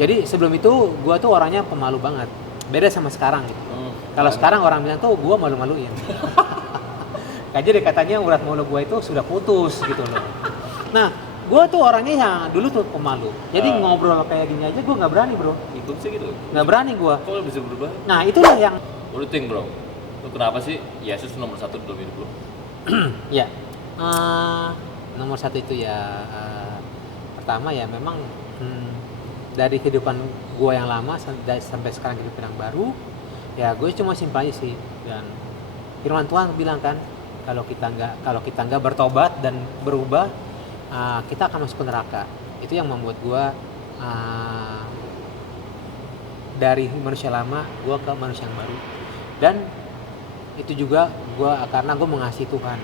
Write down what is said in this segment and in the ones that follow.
Jadi sebelum itu gue tuh orangnya pemalu banget. Beda sama sekarang gitu. Kalau sekarang orang bilang tuh gue malu-maluin. Jadi katanya urat mulut gue itu sudah putus gitu loh. Nah, gue tuh orangnya yang dulu tuh pemalu. Jadi ngobrol kayak gini aja gue nggak berani bro. Itu sih gitu. Nggak berani gue. Kok lo bisa berubah? Nah itulah yang. What do you think bro? Lo kenapa sih Yesus nomor 1 dalam hidup lo? Ya, nomor satu itu ya pertama ya memang dari kehidupan gue yang lama sampai sekarang kehidupan yang baru, ya gue cuma simpel aja sih. Dan firman Tuhan bilang kan, kalau kita nggak bertobat dan berubah, kita akan masuk ke neraka. Itu yang membuat gue dari manusia lama gue ke manusia yang baru. Dan itu juga karena gue mengasihi Tuhan,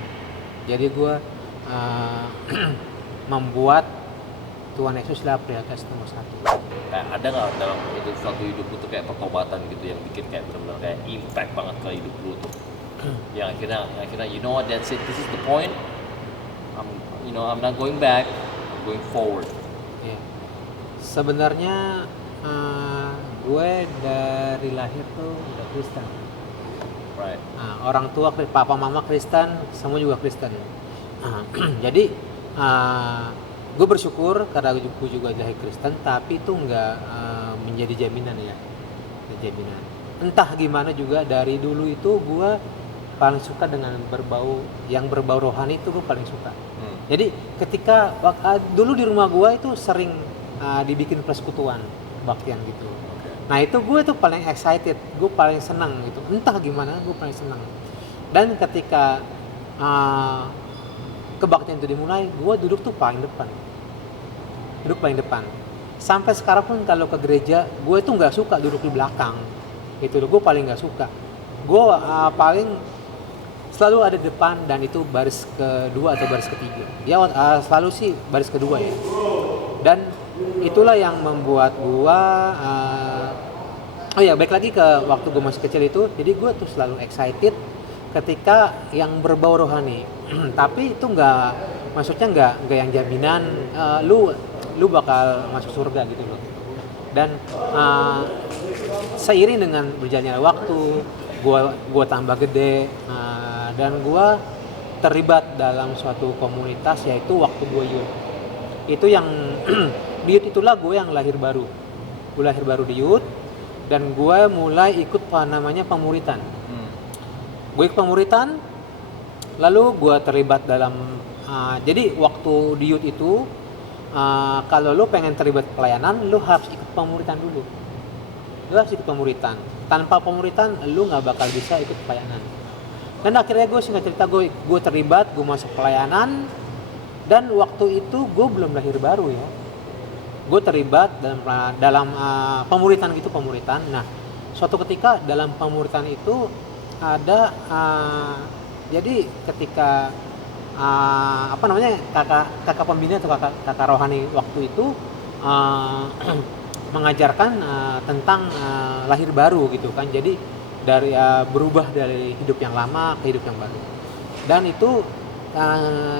jadi gue membuat Tuhan Yesus lah prioritas nomor 1. Kayak ada nggak dalam itu suatu hidup lu tuh kayak pertobatan gitu yang bikin kayak benar-benar kayak impact banget ke hidup lu tuh? Yang akhirnya you know what, that's it, this is the point. I'm not going back, I'm going forward. Yeah. Sebenarnya gue dari lahir tuh udah Kristen. Right. Orang tua, papa mama Kristen, semua juga Kristen. Jadi gue bersyukur karena gue juga lahir Kristen, tapi itu nggak menjadi jaminan ya. Jaminan. Entah gimana juga dari dulu itu gue paling suka dengan berbau rohani, itu gue paling suka. Jadi ketika dulu di rumah gue itu sering dibikin persekutuan kebaktian gitu. Nah itu gue tuh paling excited, gue paling senang gitu. Entah gimana, gue paling senang. Dan ketika kebaktian itu dimulai, gue duduk tuh paling depan. Sampai sekarang pun kalau ke gereja, gue tuh nggak suka duduk di belakang. Gitu loh, gue paling nggak suka. Gue paling selalu ada di depan, dan itu baris kedua atau baris ketiga. Ya selalu sih baris kedua ya. Dan itulah yang membuat gue baik lagi ke waktu gue masih kecil itu. Jadi gue tuh selalu excited ketika yang berbau rohani. Tapi itu maksudnya nggak yang jaminan lu bakal masuk surga gitu loh. Dan seiring dengan berjalannya waktu, gue tambah gede, dan gue terlibat dalam suatu komunitas, yaitu waktu gue youth. Itu yang di youth itulah gue yang lahir baru. Gue lahir baru di youth, dan gue mulai ikut pemuritan. Gue ikut pemuritan, lalu gue terlibat dalam jadi waktu di youth itu, kalau lu pengen terlibat pelayanan, lu harus ikut pemuritan dulu. Lu harus ikut pemuritan. Tanpa pemuritan, lu nggak bakal bisa ikut pelayanan. Dan akhirnya gue singkat cerita, gue terlibat, gue masuk pelayanan. Dan waktu itu gue belum lahir baru ya. Gue terlibat dalam pemuritan. Nah, suatu ketika dalam pemuritan itu ada jadi ketika kakak pembina atau kakak rohani waktu itu mengajarkan tentang lahir baru gitu kan. Jadi dari berubah dari hidup yang lama ke hidup yang baru. Dan itu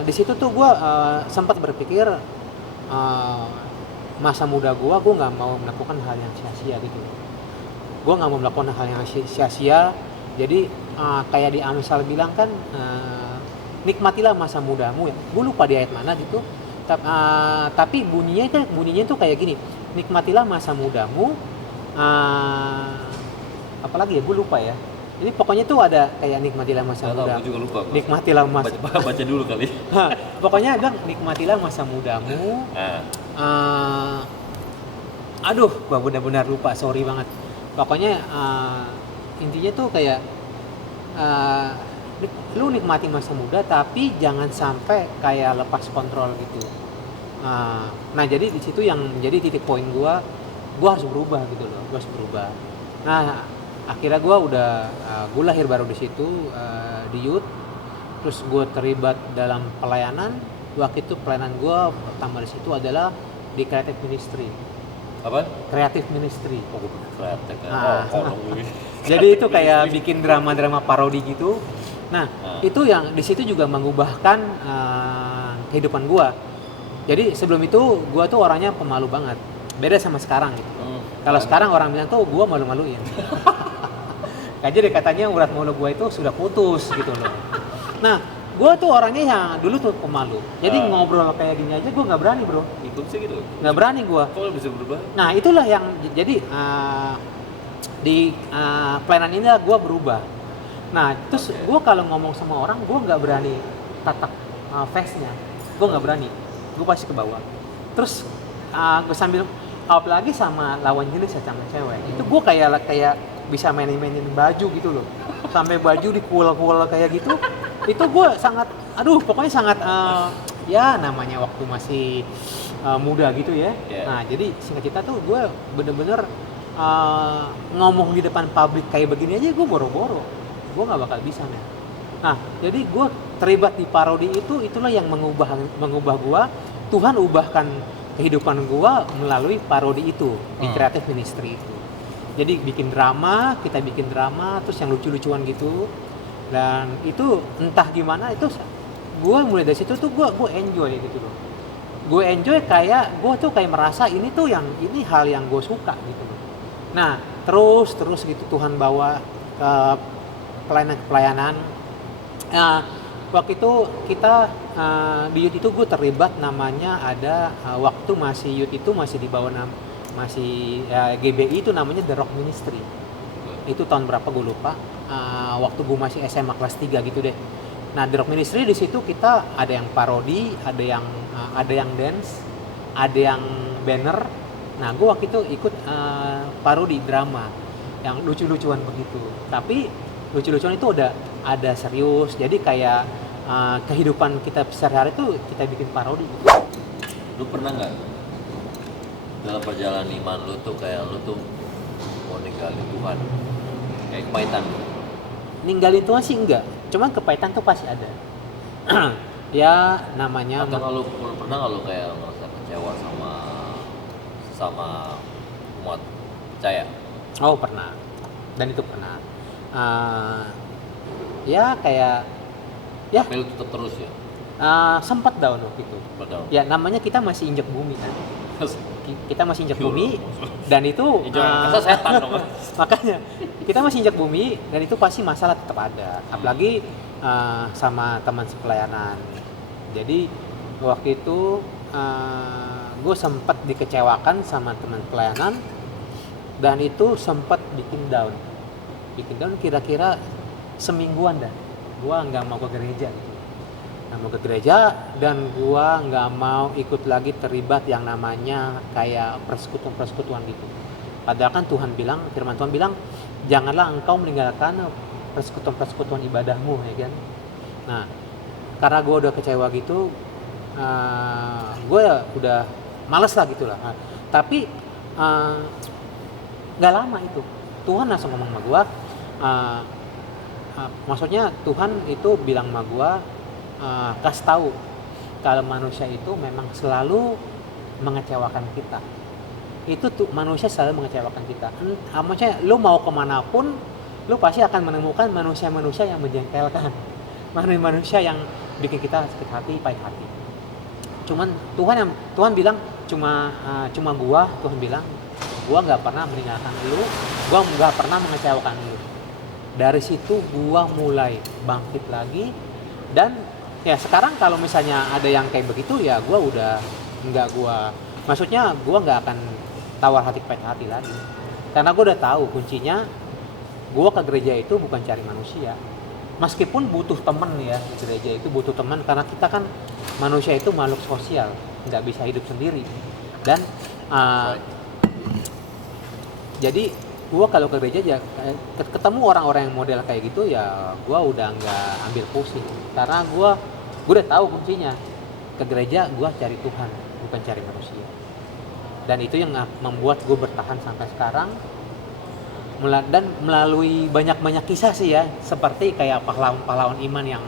di situ tuh gue sempat berpikir, masa muda gue nggak mau melakukan hal yang sia-sia gitu. Gue nggak mau melakukan hal yang sia-sia. Jadi kayak di Amsal bilang kan, nikmatilah masa mudamu ya. Gue lupa di ayat mana gitu. Tapi bunyinya tuh kayak gini. Nikmatilah masa mudamu. Apalagi ya, gue lupa ya. Jadi pokoknya tuh ada kayak nikmatilah masa muda. Gue juga lupa. Nikmatilah masa. Baca dulu kali. Pokoknya bilang nikmatilah masa mudamu. Aduh, gue benar-benar lupa, sorry banget. Pokoknya intinya tuh kayak lu nikmati masa muda, tapi jangan sampai kayak lepas kontrol gitu. Nah jadi di situ yang menjadi titik poin gue harus berubah gitu loh, gue harus berubah. Nah akhirnya gue lahir baru di situ, di youth. Terus gue terlibat dalam pelayanan. Waktu itu pelayanan gue pertama di situ adalah di creative ministry. Apa? Creative ministry. Oh, gue kreatif kan. Jadi itu kayak bikin drama-drama parodi gitu. Nah, itu yang di situ juga mengubahkan kehidupan gue. Jadi sebelum itu gue tuh orangnya pemalu banget. beda sama sekarang gitu. Kalau sekarang orang bilang tuh gue malu-maluin. Jadi katanya urat mulut gue itu sudah putus gitu loh. Nah, gue tuh orangnya yang dulu tuh pemalu. Jadi ngobrol kayak gini aja gue nggak berani bro. Itu sih gitu. Nggak berani gue. Kok bisa berubah? Nah itulah yang jadi di pelayanan ini gue berubah. Nah terus gue kalau ngomong sama orang gue nggak berani tatap face-nya. Gue nggak berani. Gue pasti ke bawah. Terus gue sambil apalagi sama lawan jenis sama cewek. Itu gue kayak bisa mainin baju gitu loh. Sampai baju dikuel-kuel kayak gitu. Itu gue sangat, pokoknya sangat ya namanya waktu masih muda gitu ya. Nah jadi singkat cerita tuh gue bener-bener ngomong di depan publik kayak begini aja gue boro-boro, gue nggak bakal bisa nih. Nah jadi gue terlibat di parodi itulah yang mengubah gue. Tuhan ubahkan kehidupan gue melalui parodi itu di Creative Ministry itu. Jadi kita bikin drama terus yang lucu-lucuan gitu. Dan itu entah gimana itu gue mulai dari situ tuh gue enjoy gitu loh. Gue enjoy kayak gue tuh kayak merasa ini hal yang gue suka gitu loh. Nah terus gitu Tuhan bawa ke pelayanan. Nah, waktu itu kita di youth itu gue terlibat namanya ada waktu masih youth itu masih di bawah GBI itu namanya The Rock Ministry. Itu tahun berapa gue lupa. Waktu gue masih SMA kelas 3 gitu deh. Nah, The Rock Ministry di situ kita ada yang parodi, ada yang dance, ada yang banner. Nah, gue waktu itu ikut parodi drama yang lucu-lucuan begitu. Tapi lucu-lucuan itu ada serius. Jadi kayak kehidupan kita sehari-hari itu kita bikin parodi gitu. Lu pernah nggak dalam perjalanan iman lu tuh kayak lu tuh mau ninggalin Tuhan? Kayak kepahitan. Ninggalin Tuhan sih enggak, cuman kepahitan tuh pasti ada. Ya namanya. Atau kalau pernah nggak lu kayak ngerasa kecewa sama umat percaya? Oh pernah, dan itu pernah. Ya kayak ya. Tapi lu tetap terus ya? Sempat down waktu itu. Ya namanya kita masih injak bumi kan. Kita masih injak bumi dan itu setan dong. Makanya kita masih injak bumi dan itu pasti masalah tetap ada, apalagi sama teman sepelayanan. Jadi waktu itu gue sempat dikecewakan sama teman pelayanan dan itu sempat bikin down kira-kira semingguan dah. Gue nggak mau ke gereja dan gua nggak mau ikut lagi terlibat yang namanya kayak persekutuan gitu. Padahal kan firman Tuhan bilang janganlah engkau meninggalkan persekutuan ibadahmu ya kan. Nah karena gua udah kecewa gitu, gue udah males lah gitulah. Tapi nggak lama itu Tuhan langsung ngomong sama gua. Maksudnya Tuhan itu bilang sama gua, kasih tahu kalau manusia itu memang selalu mengecewakan kita. Itu tuh manusia selalu mengecewakan kita. Maksudnya lu mau kemanapun, lu pasti akan menemukan manusia-manusia yang menjengkelkan, manusia yang bikin kita sakit hati, pahit hati. Cuman Tuhan bilang cuma gua, Tuhan bilang gua nggak pernah meninggalkan lu, gua nggak pernah mengecewakan lu. Dari situ gua mulai bangkit lagi dan ya sekarang kalau misalnya ada yang kayak begitu ya gue udah maksudnya gue nggak akan tawar hati pahit hati lagi, karena gue udah tahu kuncinya gue ke gereja itu bukan cari manusia, meskipun butuh teman ya, di gereja itu butuh teman karena kita kan manusia itu makhluk sosial, nggak bisa hidup sendiri. Dan jadi gue kalau ke gereja ketemu orang-orang yang model kayak gitu ya gue udah nggak ambil pusing, karena gue udah tahu kuncinya ke gereja gue cari Tuhan bukan cari manusia. Dan itu yang membuat gue bertahan sampai sekarang, dan melalui banyak kisah sih ya, seperti kayak pahlawan iman yang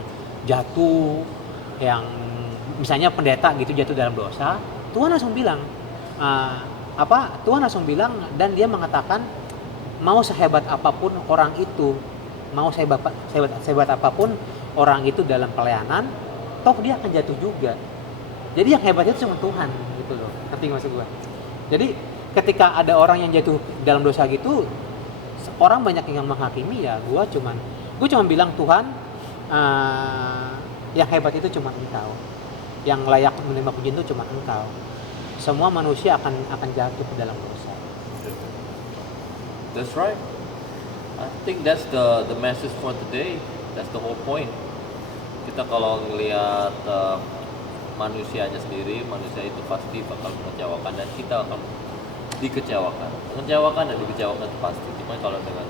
jatuh, yang misalnya pendeta gitu jatuh dalam dosa, Tuhan langsung bilang Tuhan langsung bilang dan dia mengatakan mau sehebat apapun orang itu, mau sehebat apapun orang itu dalam pelayanan, toh dia akan jatuh juga. Jadi yang hebatnya itu cuma Tuhan gitu loh. Ngerti maksud gue? Jadi ketika ada orang yang jatuh dalam dosa gitu, orang banyak yang menghakimi ya. Gue cuma bilang Tuhan, yang hebat itu cuma Engkau, yang layak menerima pujian itu cuma Engkau. Semua manusia akan jatuh ke dalam dosa. That's right. I think that's the message for today. That's the whole point. Kita kalau ngelihat manusianya sendiri, manusia itu pasti bakal mengecewakan dan kita akan dikecewakan. Mengecewakan dan dikecewakan itu pasti. Cuma kalau dengan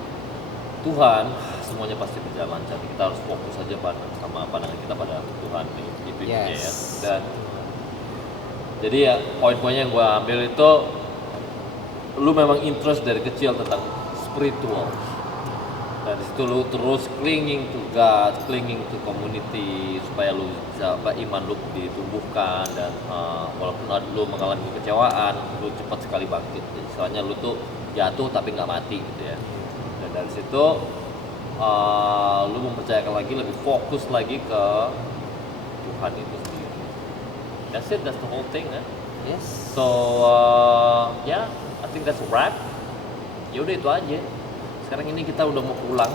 Tuhan semuanya pasti berjalan lancar. Kita harus fokus aja sama pandangan kita pada Tuhan gitu ya. Dan jadi ya poin-poinnya yang gue ambil itu, lu memang interest dari kecil tentang spiritual. Dari situ lu terus clinging to God, clinging to community supaya lu bisa iman lu ditumbuhkan dan walaupun lu mengalami kekecewaan, lu cepat sekali bangkit. Jadi soalnya lu tuh jatuh tapi nggak mati gitu ya. Dan dari situ lu mempercayakan lagi, lebih fokus lagi ke Tuhan itu sendiri. That's it, that's the whole thing kan. Yes. So yeah, I think that's a wrap. Ya udah itu aja. Sekarang ini kita udah mau pulang.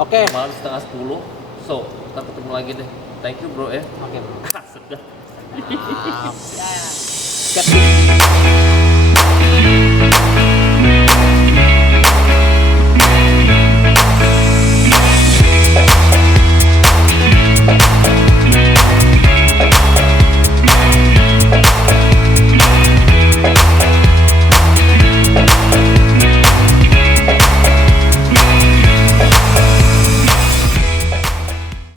Oke. Malam 9:30. So, kita ketemu lagi deh. Thank you bro ya. Oke bro. Sedap. Siap.